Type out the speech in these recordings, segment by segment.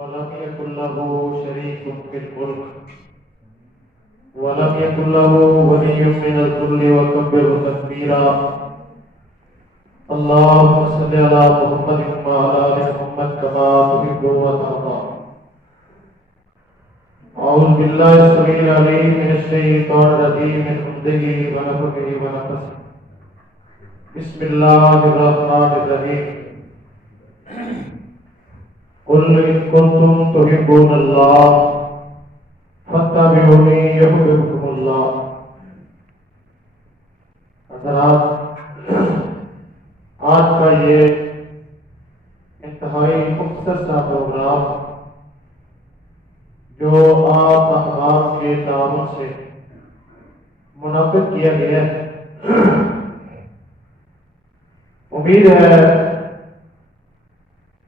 ولم يكن له شريك في الملك ولم يكن له ولي من الذل وكبره تكبيرا. اللهم صل على محمد وعلى آل محمد كما تحب وترضى. أعوذ بالله السميع العليم من الشيطان الرجيم من حمده ونفخه ونفثه. بسم الله الرحمن الرحيم. قل إن كنتم تحبون الله فاتبعوني يحببكم الله. حضرات، آج کا یہ انتہائی مختصر سا پروگرام جو آپ احباب کے تعاون سے منعقد کیا گیا ہے، امید ہے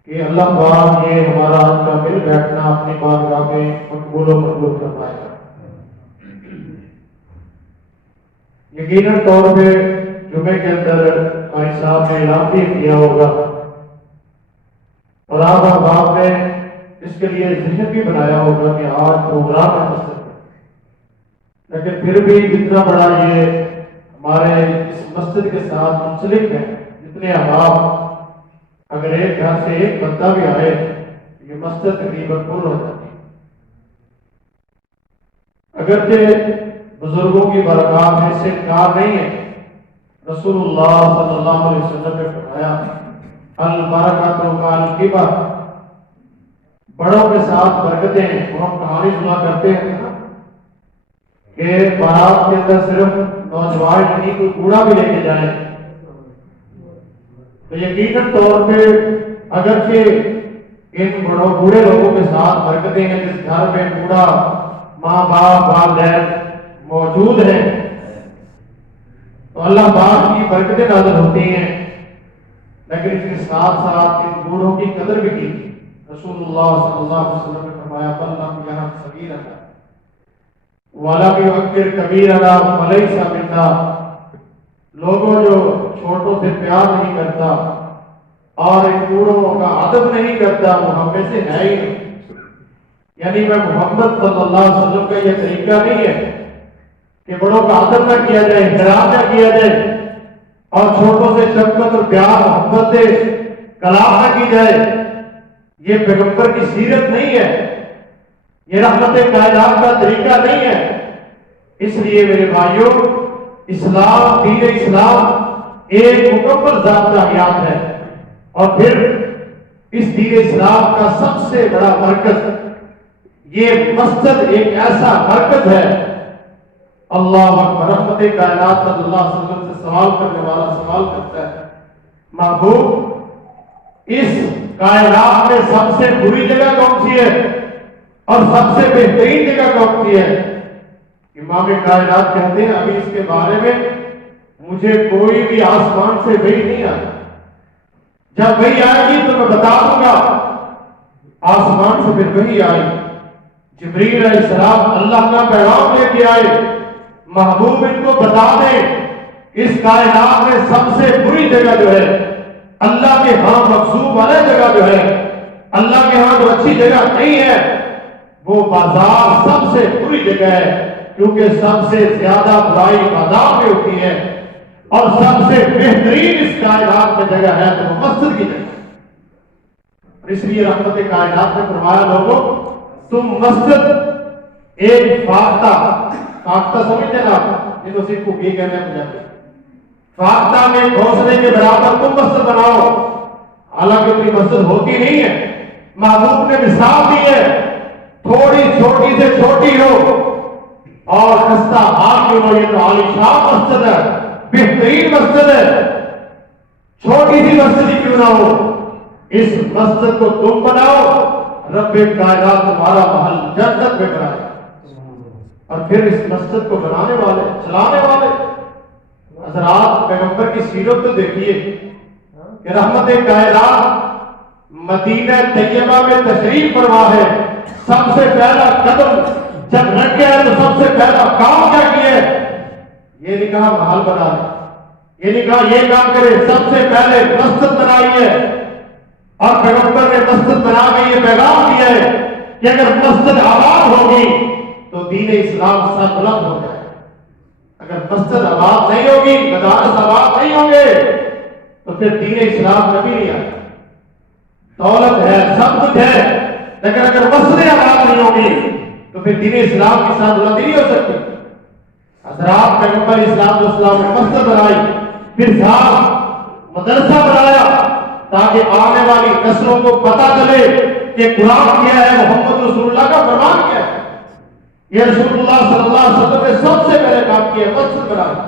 کہ اللہ پاک یہ ہمارا آج کا مل بیٹھنا اپنی بارگاہ میں مقبول و مقبول فرمائے گا. یقیناً طور پہ جمعے کے اندر قاری صاحب نے اعلان بھی کیا ہوگا اور آپ احباب نے اس کے لیے ذہن بھی بنایا ہوگا کہ آج پروگرام ہے مسجد میں، لیکن پھر بھی جتنا بڑا یہ ہمارے اس مسجد کے ساتھ منسلک ہے، جتنے احباب، اگر ایک گھر سے ایک بندہ بھی آئے یہ مسجد تقریباً فل ہو جاتی ہے. اگرچہ بزرگوں کی برکات میں سے انکار نہیں ہے. رسول اللہ صلی اللہ علیہ وسلم نے فرمایا البرکۃ مع بڑوں کے ساتھ برکتیں ہیں. وہ ہم کہانی سنا کرتے ہیں کہ بارات کے اندر صرف نوجوان نہیں، کوئی بوڑھا بھی لے کے جائیں تو یقیناً طور پہ اگرچہ ان بوڑھے لوگوں کے ساتھ برکتیں ہیں، جس گھر میں بوڑھا ماں باپ والدین موجود ہیں تو اللہ پاک کی برکتیں نازل ہوتی ہیں، لیکن اس کے ساتھ ساتھ ان بوڑھوں کی قدر بھی کی. رسول اللہ صلی اللہ علیہ وسلم نے فرمایا فَلَّمْ يَرْحَمْ صَغِيرَنَا وَلَمْ يُوَقِّرْ كَبِيرَنَا فَلَيْسَ مِنَّا. لوگوں جو چھوٹوں سے پیار نہیں کرتا اور ان بوڑھوں کا ادب نہیں کرتا وہ ہم میں سے ہے ہی نہیں. یعنی میں محمد صلی اللہ علیہ وسلم کا یہ طریقہ نہیں ہے کہ بڑوں کا ادب نہ کیا جائے، احترام نہ کیا جائے اور چھوٹوں سے شفقت اور پیار محبت سے کلام نہ کی جائے. یہ پیغمبر کی سیرت نہیں ہے، یہ رحمت کائنات کا طریقہ نہیں ہے. اس لیے میرے بھائیوں، اسلام، دین اسلام ایک مکمل ضابطہ حیات ہے اور پھر اس دین اسلام کا سب سے بڑا مرکز یہ مسجد ایک ایسا مرکز ہے. اللہ اکبر. رحمت کائنات صلی اللہ علیہ وسلم سے سوال کرنے والا سوال کرتا ہے محبوب، اس کائنات میں سب سے بری جگہ کون سی ہے اور سب سے بہترین جگہ کون سی ہے؟ امام کائنات کہتے ہیں ابھی اس کے بارے میں مجھے کوئی بھی آسمان سے وحی نہیں آئی. جب وحی آئے گی تو میں بتا دوں گا. آسمان سے پھر وحی آئی، جبریل علیہ السلام اللہ کا پیغام لے کے آئے، محبوب ان کو بتا دیں اس کائنات میں سب سے بری جگہ جو ہے، اللہ کے ہاں مقصود والی جگہ جو ہے، اللہ کے ہاں جو اچھی جگہ نہیں ہے، وہ بازار سب سے بری جگہ ہے. کیونکہ سب سے زیادہ برائی بازار میں ہوتی ہے اور سب سے بہترین اس کائنات میں جگہ ہے تو وہ مسجد کی جگہ. اس لیے رحمت کائنات نے فرمایا لوگوں تم مسجد ایک فاختہ سمجھتے نا، یہ تو صرف کو کہنے ہیں مجھے فاختہ میں گھونسلے کے برابر تم مسجد بناؤ. حالانکہ اتنی مسجد ہوتی نہیں ہے. محبوب نے مثال دی ہے تھوڑی چھوٹی سے چھوٹی ہو اور خستہ حال کی ہو، یہ تو عالیشان مسجد ہے، بہترین مسجد ہے. چھوٹی سی مسجد ہی کیوں نہ ہو، اس مسجد کو تم بناؤ، رب کائنات تمہارا محل جنت میں بنائے. اور پھر اس مسجد کو بنانے والے، چلانے والے حضرات پیغمبر کی سیرت تو دیکھیے کہ رحمت کائنات مدینہ طیبہ میں تشریف فرما ہے. سب سے پہلا قدم جب رکھے ہے تو سب سے پہلا کام کیا کیے؟ یہ نہیں کہا محل بنا لے، یہ نہیں کہا یہ کام کرے، سب سے پہلے مسجد بنائی ہے. اور پیغمبر نے مسجد بنا کے یہ پیغام دیا ہے کہ اگر مسجد آباد ہوگی تو دین اسلام سر بلند ہو جائے، اگر مسجد آباد نہیں ہوگی، مدارس آباد نہیں ہوں گے تو پھر دین اسلام کبھی نہیں آئے۔ دولت ہے، سب کچھ ہے، لیکن اگر مسجد آباد نہیں ہوگی تو پھر دین اسلام کی سر بلندی نہیں ہو سکتی۔ حضرات پیغمبر اسلام نے مسجد بنائی، پھر صاحب مدرسہ بنایا تاکہ آنے والی نسلوں کو پتہ چلے کہ قرآن کیا ہے، محمد رسول اللہ کا فرمان کیا ہے۔ یہ رسول اللہ صلی اللہ علیہ وسلم نے سب سے پہلے کام کیا ہے، مسجد بنایا۔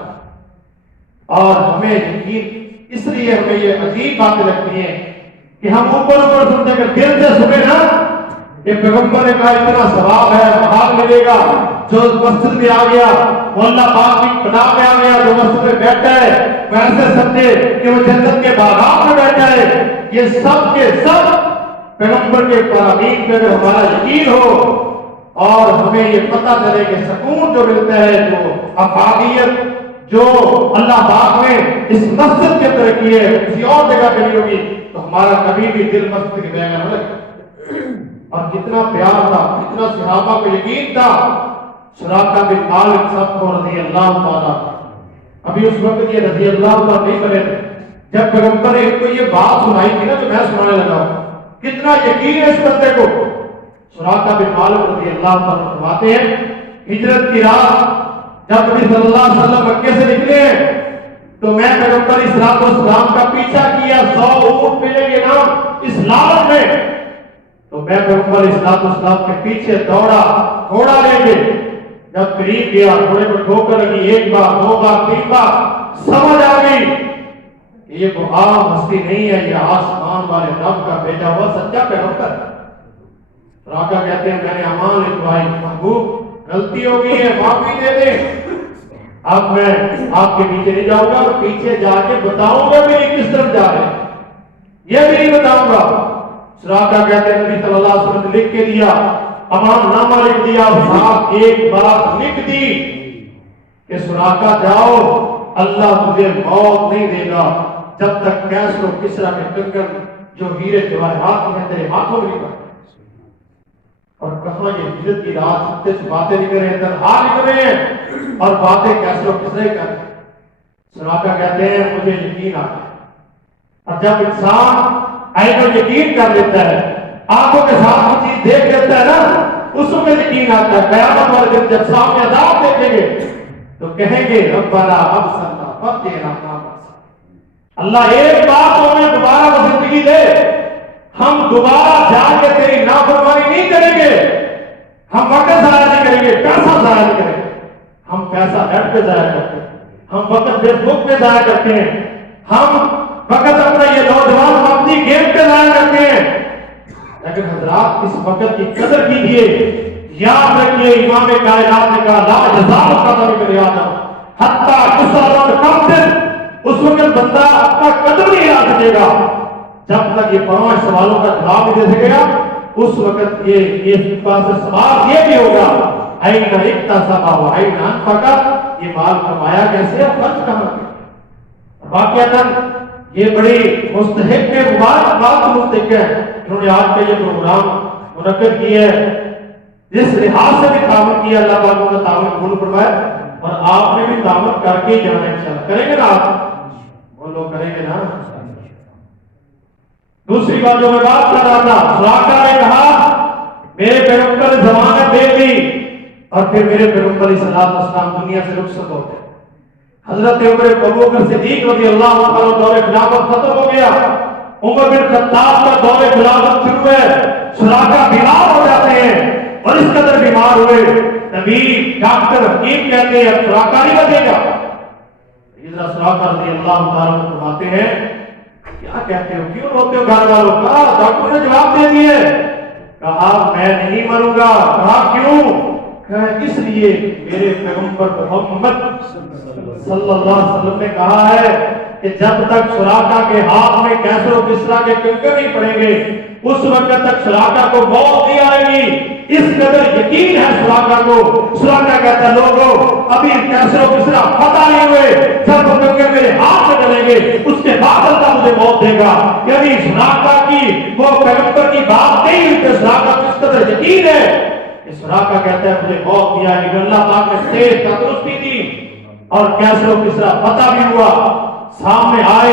اور ہمیں یقین اس لیے ہمیں یہ عجیب باتیں لگتی ہیں کہ ہم اوپر سنتے کہ دل سے سنے نا یہ پیغمبر نے کہا اتنا ثواب ہے، بہار ملے گا جو مسجد میں آ گیا، وہ اللہ پاک کی پناہ میں آ گیا، جو مسجد میں بیٹھا ہے ویسے سمجھے کہ وہ جنت کے باغات میں بیٹھا ہے۔ یہ سب کے سب پیغمبر کے فرامین پہ اگر ہمارا یقین ہو اور ہمیں یہ پتہ چلے کہ سکون جو ملتا ہے، جو افادیت جو اللہ پاک نے اس مسجد کے اندر کی ہے کسی اور جگہ پہ نہیں ہوگی، تو ہمارا کبھی بھی دل مسجد کے بیگا نہ لگے۔ اور کتنا پیار تھا، کتنا صحابہ کو یقین تھا۔ سراقہ بن مالک صاحب کو رضی اللہ تعالیٰ، ابھی اس وقت یہ رضی اللہ تعالیٰ نہیں بنے تھے، جب پیغمبر نے ان کو یہ بات سنائی تھی نا جو میں سنانے لگا ہوں، کتنا یقین ہے اس بندے کو۔ سراقہ بن مالک رضی اللہ تعالیٰ فرماتے ہیں ہجرت کی رات جب نبی صلی اللہ علیہ وسلم مکے سے نکلے تو میں پیغمبر اسلام کا پیچھا کیا، 100 اونٹ ملیں گے نا اس لال میں، تو میں پیغمبر اسلام کے پیچھے دوڑا گھوڑا لے کے، جب قریب گیا گھوڑے کو ٹھوکر لگی، 1 بار 2 بار 3 بار، سمجھ آ گئی کہ یہ کوئی عام ہستی نہیں ہے، یہ آسمان والے رب کا بھیجا ہوا سچا پیغمبر ہے۔ راکا کہتے ہیں میں نے امان لکھوائی، محبوب غلطی ہو گئی ہے، معافی دے دیں، اب میں آپ کے پیچھے نہیں جاؤں گا، اور پیچھے جا کے بتاؤں گا بھی نہیں کس طرف جا رہے ہیں، یہ بھی نہیں بتاؤں گا۔ سراقہ کہتے ہیں نبی صلی اللہ علیہ وسلم نے لکھ کے دیا، امان نامہ لکھ دیا، صاحب ایک بات لکھ دی کہ سراقہ جاؤ، اللہ تجھے موت نہیں دے گا جب تک کیسر و کسرا کے کنگن جو ہیرے جواہرات ہیں تیرے ہاتھوں میں نہیں پڑتے۔ اور کہاں یہ ہجرت کی رات چھتے سے باتیں نہیں کر رہے ہیں، تنہا نہیں کر رہے ہیں، اور باتیں کیسر و کسرے کر رہے ہیں۔ سراقہ کہتے ہیں مجھے یقین آتا ہے، اور جب انسان ایسا یقین کر لیتا ہے، آنکھوں کے ساتھ وہ چیز دیکھ لیتا ہے نا، اس میں یقین آتا ہے۔ قیامت والے دن جب سامنے عذاب دیکھیں گے تو کہیں گے ربنا ابصرنا فاتنا ما بصرنا، اللہ ایک بات تو ہمیں دوبارہ وہ زندگی دے، ہم دوبارہ جا کے تیری نافرمانی نہیں کریں گے، ہم وقت ضائع نہیں کریں گے، پیسہ ضائع نہیں کریں گے۔ ہم پیسہ نیٹ پہ ضائع کرتے ہیں، ہم وقت فیس بک پہ ضائع کرتے ہیں، ہم وقت اپنا یہ نوجوان اپنی گیم پہ ضائع کرتے ہیں، لیکن حضرات اس وقت کی قدر کیجیے۔ یاد رکھیے امام کائنات نے کہا لا جزاء القدر بن آدم حتی تسأل کم دن، اس وقت بندہ اپنا قدر نہیں لا سکے گا جب تک یہ 5 سوالوں کا جواب نہیں دے سکے گا۔ اس وقت یہ پاس سوال یہ بھی ہوگا این اکتسب و این انفق، یہ مال کمایا کیسے اور خرچ کہاں کیا۔ واقعتاً یہ بڑی مستحق ہے، مبارک بات مستحق ہے انہوں نے آج کا یہ پروگرام منعقد کیا ہے، جس لحاظ سے بھی تعاون کیا، اللہ پاک کا تعاون قبول فرمائے، اور آپ نے بھی تعاون کر کے جانا انشاءاللہ کریں گے نا، آپ وہ لوگ کریں گے نا۔ دوسری بات جو میں بات کر رہا تھا، سراقہ نے کہا میرے پیغمبر ضمانت دے دی، اور پھر میرے پیغمبر صلی اللہ علیہ وسلم دنیا سے رخصت ہوتے۔ حضرت عمر ابوبکر صدیق رضی اللہ عنہ دور خلافت ختم ہو گیا، عمر بن خطاب کا دور خلافت شروع ہے، سراقہ بیمار ہو جاتے ہیں، اور اس قدر بیمار ہوئے نبی ڈاکٹر حکیم کہتے ہیں اب سراقہ نہیں بچے گا۔ حضرت سراقہ رضی اللہ تعالیٰ عنہ فرماتے ہیں کیا کہتے ہو، کیوں روتے ہو گھر والوں کا؟ ڈاکٹر نے جواب دے دیے، کہا میں نہیں مروں گا۔ کہا کیوں؟ کہا اس لیے میرے پیغمبر محمد صلی اللہ علیہ وسلم نے کہا ہے کہ جب تک سراقہ کے ہاتھ میں کیسر و کسرا کے کنکر نہیں پڑیں گے اس وقت تک سراقہ کو موت نہیں آئے گی۔ اس قدر یقین ہے سراقہ کو۔ سراقہ کہتا ہے لوگوں ابھی کیسر و کسرا فتح نہیں ہوئے، جب وہ کنکر میرے ہاتھ میں ڈلیں گے اس کے بعد اللہ مجھے موت دے گا۔ یعنی سراقہ کی وہ پیغمبر کی بات نہیں ہوئی کہ سراقہ کس قدر یقین ہے۔ سراقہ کہتا ہے مجھے موت دیا ہے، اللہ پاک نے تیز تندرستی دی اور کیسر و کسرا فتح بھی ہوا۔ سامنے آئے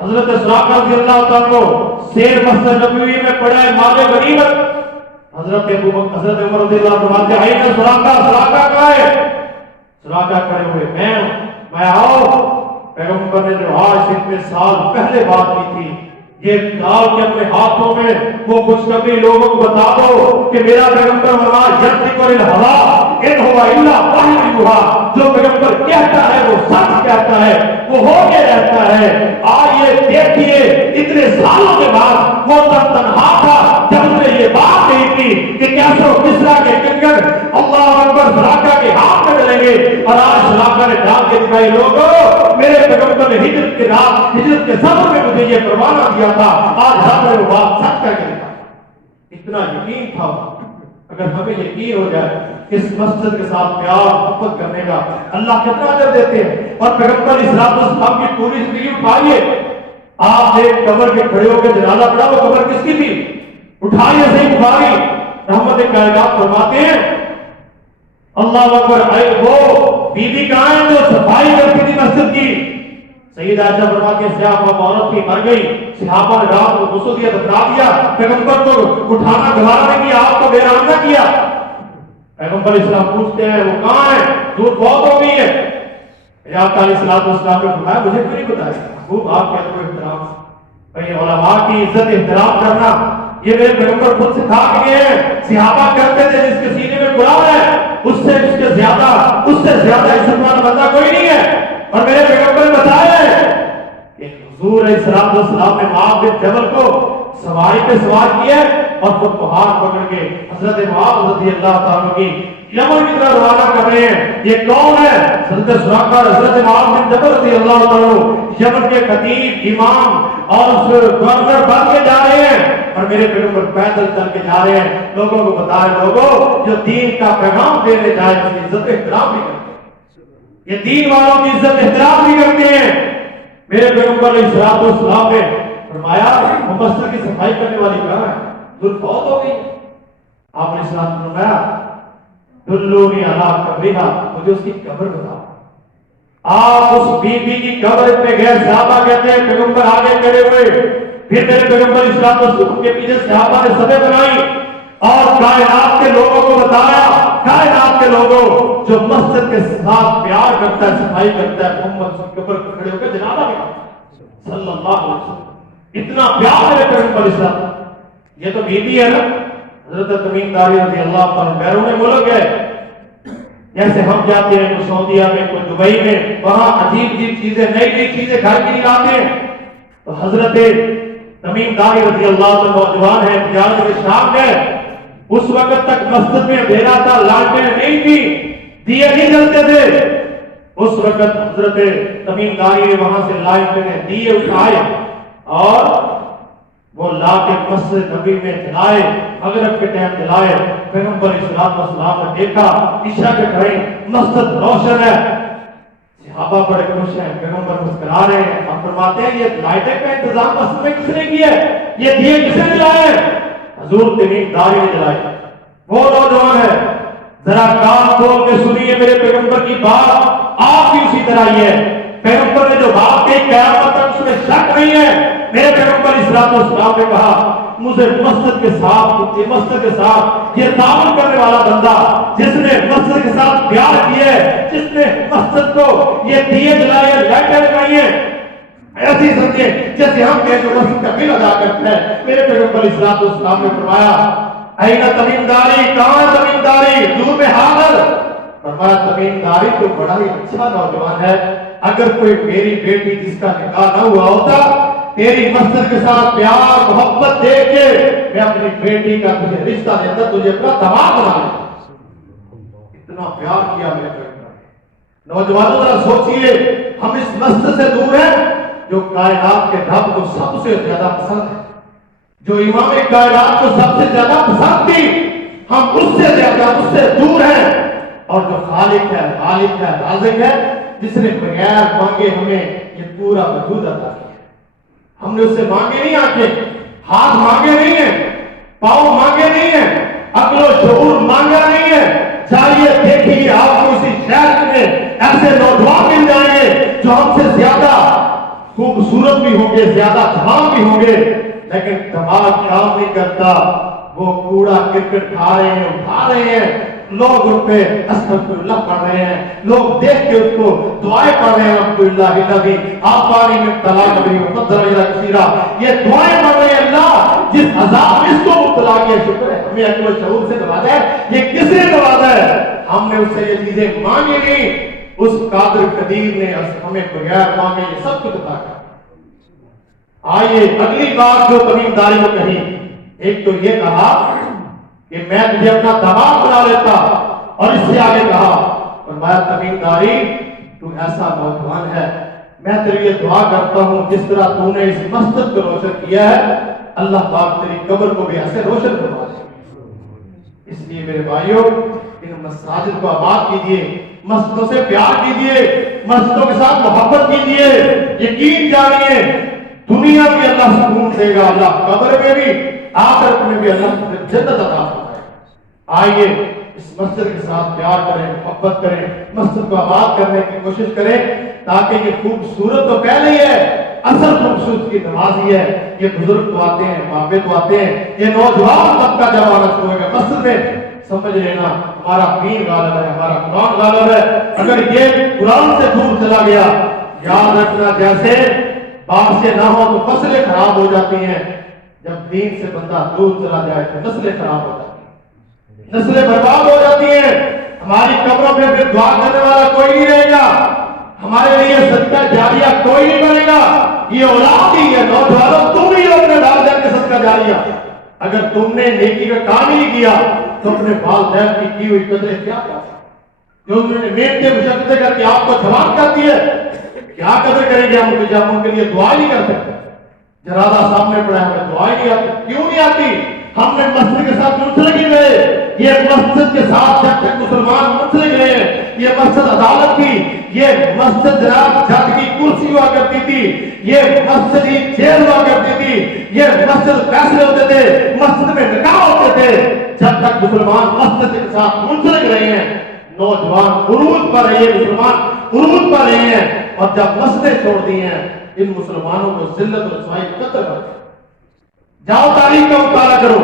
حضرت سراقہ رضی اللہ تعالیٰ سیر مسجد نبوی میں پڑا ہے مال غنیمت۔ حضرت عمر رضی اللہ فرماتے ہیں آئیے سراقہ، سراقہ کہاں ہے؟ سراقہ کھڑے ہوئے میں آؤ۔ پیغمبر نے جو آج سے اتنے سال پہلے بات کی تھی یہ ڈال کے اپنے ہاتھوں میں وہ خوشخبری لوگوں کو بتا دو کہ میرا پیغمبر فرمایا ینطق عن الہوی ان ہوا الا وحی یوحی، جو پیغمبر کہتا ہے وہ سچ کہتا ہے، وہ ہو کے رہتا ہے۔ آئیے دیکھیے اتنے سالوں کے بعد وہ تب تنہا تھا جب اس نے یہ بات کہی تھی کہ کیسر و کسرا کے کنکر اللہ اکبر سراقہ کے ہاتھ میں ڈلیں گے، اور آج سراقہ نے ڈال کے دکھائی لوگوں میرے پیغمبر نے ہجرت کے رات ہجرت کے سفر میں مجھے یہ پروانہ دیا تھا، آج رب نے وہ بات سچ کر کے دکھائی۔ اتنا یقین تھا۔ اگر ہمیں یقین ہو جائے اس مسجد کے ساتھ پیار محبت کرنے کا اللہ کتنا اجر دیتے ہیں۔ اور پیغمبر اسلام والسلام کی پوری زندگی اٹھائیے، آپ ایک قبر کے کھڑے ہو کے جنازہ پڑھا، وہ قبر کس کی تھی؟ اٹھائیے صحیح بخاری رحمت کائنات فرماتے ہیں اللہ اکبر، وہ بی بی کہاں ہے جو صفائی کرتی تھی مسجد کی؟ سیدہ عائشہ فرماتی ہے صحابہ عورت تھی مر گئی، صحابہ نے رات کو غسل دیا دفنا دیا، پیغمبر کو اٹھانا گوارا نہیں کیا، آپ کو بیران نہ کیا۔ پیغمبر اسلام پوچھتے ہیں وہ کہاں ہے؟ دور بہت ہو گئی ہے۔ آپ علیہ السلام نے فرمایا مجھے کیوں نہیں بتایا؟ خوب آپ کے ادب و احترام بھائی علماء کی عزت احترام کرنا یہ میرے پیغمبر خود سکھا کے گئے ہیں۔ صحابہ کرتے تھے جس کے سینے میں قرآن ہے اس سے زیادہ عزت والا بندہ کوئی نہیں ہے۔ اور میرے پیغمبر نے بتایا ہے کہ حضور علیہ السلام نے معاذ بن جبل کو سواری پہ سوار کیا اور خود کو ہاتھ پکڑ کے حضرت معاذ رضی اللہ تعالیٰ کی یمن کی طرف روانہ کر رہے ہیں۔ یہ کون ہے؟ حضرت سراقہ حضرت معاذ بن جبل رضی اللہ تعالیٰ یمن کے خطیب امام اور گورنر بن کے جا رہے ہیں، اور میرے پیغمبر پیدل چل کے جا رہے ہیں۔ لوگوں کو بتائے لوگوں جو دین کا پیغام دینے جائے اس کی عزت احترام بھی کرتے ہیں، یہ دین والوں کی عزت احترام بھی کرتے ہیں۔ میرے پیغمبر علیہ السلام نے فرمایا مسجد کی صفائی کرنے والی کہاں ہے؟ دل بہت ہو گئی۔ آپ نے السلام نے فرمایا دلونی علی قبرہا، مجھے اس کی قبر بتاؤ۔ آپ اس بی بی کی قبر پہ گئے، صحابہ کہتے ہیں پیغمبر آگے کھڑے ہوئے، پھر میرے پیغمبر اسلام کے پیچھے صحابہ نے صفیں بنائی اور کائنات کے لوگوں کو بتایا، کائنات کے لوگوں جو مسجد کے ساتھ پیار کرتا ہے صفائی کرتا ہے محمد کی قبر پہ کھڑے ہو کے جنازہ نکالتا صلی اللہ علیہ وسلم، اتنا پیار میرے پیغمبر اسلام۔ یہ تو بی بی ہے نا حضرت تمیم داری رضی اللہ عنہ بیرون ملک ہے، جیسے ہم جاتے ہیں کوئی سعودیہ میں کوئی دبئی میں، وہاں عجیب چیزیں نئی چیزیں گھر کی لاتے ہیں، تو حضرت تمیم داری رضی اللہ عنہ نوجوان ہے تجارت کے شام گئے، اس وقت تک مسجد میں اندھیرا تھا، لائٹیں نہیں تھی، دیے نہیں جلتے تھے۔ اس وقت حضرت تمیم داری نے وہاں سے لائٹیں دیے اٹھائے اور وہ لا کے مسجد نبی میں جلائے، مغرب کے ٹائم جلائے۔ پیغمبر اسلام والسلام نے دیکھا عشاء کے ٹائم مسجد روشن ہے، صحابہ بڑے خوش ہیں، پیغمبر مسکرا رہے ہیں۔ آپ فرماتے ہیں یہ لائٹیں کا انتظام مسجد میں کس نے کیا ہے؟ یہ دیے کس نے جلائے؟ حضور تمیم داری نے جلائے۔ وہ نوجوان ہے، ذرا کان کھول کے سنیے میرے پیغمبر کی بات، آپ بھی اسی طرح ہی ہے۔ پیغمبر نے جو بات کہی قیامت تک اس میں شک نہیں ہے۔ میرے پیغمبر اسلام والسلام نے کہا مجھے مسجد کے ساتھ یہ تعاون کرنے والا بندہ جس نے مسجد کے ساتھ پیار کیا ہے، جس نے مسجد کو یہ دیے جلائے لائٹیں لگائی ہیں، ایسی سمجھے جیسے ہم کہیں جو مسجد کا بل ادا کرتا ہے۔ میرے پیغمبر اسلام والسلام نے فرمایا این تمیم داری، کہاں تمیم داری؟ حضور میں حاضر۔ فرمایا تمیم داری تو بڑا ہی اچھا نوجوان ہے، اگر کوئی میری بیٹی جس کا نکاح نہ ہوا ہوتا تیری مسجد کے ساتھ پیار محبت دے کے میں اپنی بیٹی کا تجھے رشتہ دیتا، تجھے اپنا داماد بنا لیتا۔ اتنا پیار کیا میرے پیغمبر نے۔ نوجوانوں ذرا سوچئے، ہم اس مسجد سے دور ہیں، جو کائنات کے رب کو سب سے زیادہ پسند ہے، جو امام کائنات کو سب سے زیادہ پسند تھی، ہم اس سے زیادہ اس سے دور ہیں، اور جو خالق ہے، خالق ہے، رازق ہے، جس نے بغیر مانگے ہمیں یہ پورا وجود عطا کیا۔ ہم نے اس سے مانگے نہیں، آنکھیں ہاتھ مانگے نہیں ہیں، پاؤں مانگے نہیں ہیں، عقل و شعور مانگا نہیں ہے۔ چاہیے دیکھیے آپ کو اسی شہر میں ایسے نوجوان مل جائیں گے جو ہم سے زیادہ خوبصورت بھی ہوں گے، زیادہ جوان بھی ہوں گے، لیکن دماغ کام نہیں کرتا، وہ کوڑا کرکٹ کھا رہے ہیں، اٹھا رہے ہیں، لوگ ان پہ استغفراللہ پڑھ رہے ہیں، لوگ دیکھ کے اس کو دعائیں پڑھ رہے ہیں، الحمدللہ الذی آفانی من طلاق بھی مقدر اجرا کثیرا، یہ دعائیں پڑھ رہے ہیں، اللہ جس عذاب اس کو مبتلا کیا، شکر ہے ہمیں عقل و شعور سے نوازا ہے، یہ کس نے نوازا ہے؟ ہم نے اس سے یہ چیزیں مانگی نہیں، اس قادر قدیر نے ہمیں بغیر مانگے یہ سب کچھ عطا کیا۔ آئیے اگلی بات جو تمیم داری کو کہی، ایک تو یہ کہا کہ میں تجھے اپنا دماغ بنا لیتا، اور اس سے آگے کہا فرمایا تمیم داری تو ایسا نوجوان ہے، میں تیرے لیے دعا کرتا ہوں جس طرح تو نے اس مسجد کو روشن کیا ہے، اللہ پاک تیری قبر کو بھی ایسے روشن فرما دے۔ اس لیے میرے بھائیوں ان مساجد کو آباد کیجیے، مسجدوں سے پیار کیجیے، مسجدوں کے ساتھ محبت کیجیے، یقین جانیے دنیا میں اللہ سکون دے گا، اللہ قبر میں بھی آخرت میں بھی اللہ جنت عطا فرمائے گا۔ آئیے اس مسجد کے ساتھ پیار کریں، محبت کریں، مسجد کو آباد کرنے کی کوشش کریں، تاکہ یہ خوبصورت تو پہلے ہی ہے، اصل خوبصورت کی نماز ہی ہے۔ یہ بزرگ تو آتے ہیں، ماپے تو آتے ہیں، یہ نوجوان طبقہ جب آنا شروع ہوگا مسجد میں، سمجھ لینا ہمارا دین غالب ہے، ہمارا قرآن غالب ہے۔ اگر یہ قرآن سے دور چلا گیا، یاد رکھنا جیسے بارشیں نہ ہو تو فصلیں خراب ہو جاتی ہیں، جب دین سے بندہ دور چلا جائے تو نسلیں خراب ہو جاتی ہیں، نسلیں برباد ہو جاتی ہیں۔ ہماری قبروں پہ پھر دعا کرنے والا کوئی نہیں رہے گا، ہمارے لیے صدقہ جاریہ کوئی نہیں بنے گا۔ یہ اولاد ہی ہے، نوجوانوں تم ہی لوگ نے ڈال جا کے صدقہ جاریہ۔ اگر تم نے نیکی کا کام ہی نہیں کیا تو اپنے والدین کی ہوئی قدریں کیا جو انہوں نے محنتیں مشقتیں کر کے آپ کو جوان کرتی ہے، کیا قدر کریں گے ہم ان جب ان کے لیے دعا نہیں کرتے؟ جنازہ سامنے پڑا ہے، ہمیں دعا ہی نہیں آتی، کیوں نہیں آتی؟ ہم نے مسجد کے ساتھ منسلک ہی رہے، یہ مسجد کے ساتھ جب تک مسلمان منسلک رہے، یہ مسجد عدالت تھی، یہ مسجد جناب جج کی کرسی ہوا کرتی تھی، یہ مسجد ہی جیل ہوا کرتی تھی، یہ مسجد فیصلے ہوتے تھے، مسجد میں نکاح ہوتے تھے۔ جب تک مسلمان مسجد کے ساتھ منسلک رہے ہیں، نوجوان عروج پر رہے ہیں، مسلمان عروج پر رہے ہیں، اور جب مسجدیں چھوڑ دی ہیں ان مسلمانوں کو ذلت اور رسوائی قطر کر دیا۔ جاؤ تاریخ کا مطالعہ کرو۔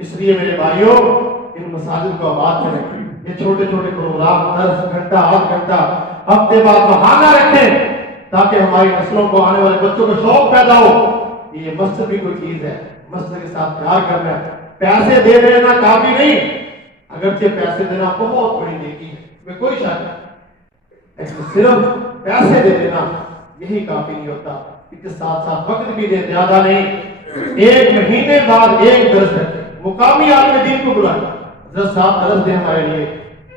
اس لیے میرے بھائیوں ان مساجد کو آباد کریں، یہ چھوٹے چھوٹے پروگرام 10 گھنٹہ 8 گھنٹہ ہفتے بعد بہانہ رکھیں، تاکہ ہماری نسلوں کو، آنے والے بچوں کو شوق پیدا ہو۔ یہ مسجد بھی کوئی چیز ہے، مسجد کے ساتھ پیار کرنا ہے، پیسے دے دینا کافی نہیں، اگرچہ پیسے دینا بہت بڑی نیکی ہے، اس میں کوئی شک نہیں، صرف پیسے دے دینا یہی کافی نہیں ہوتا، اس کے ساتھ ساتھ وقت بھی دے، زیادہ نہیں۔ 1 مہینے بعد 1 درس رکھیں، مقامی عالم دین کو بلائیں، حضرت صاحب درس دیں ہمارے لیے،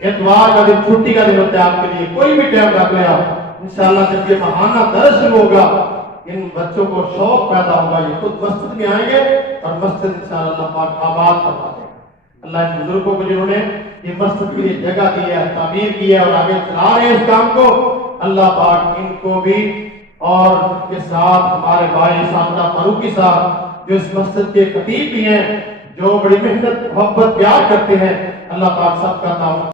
اتوار کا دن چھٹی کا دن ہوتا ہے آپ کے لیے، کوئی بھی ٹائم رکھ لے آپ، انشاءاللہ جب یہ ماہانہ درس شروع ہوگا ان بچوں کو شوق پیدا ہوگا، یہ خود مسجد میں آئیں گے اور مسجد انشاءاللہ پاک آباد کروا دیں گے۔ اللہ ان بزرگوں کو جنہوں نے یہ مسجد کے لیے جگہ دی ہے، تعمیر کی ہے اور آگے چلا رہے ہیں اس کام کو، اللہ پاک ان کو بھی اور کے ساتھ ہمارے بھائی سامدہ فاروقی صاحب جو اس مسجد کے خطیب بھی ہیں، جو بڑی محنت محبت پیار کرتے ہیں، اللہ پاک سب کا تعاون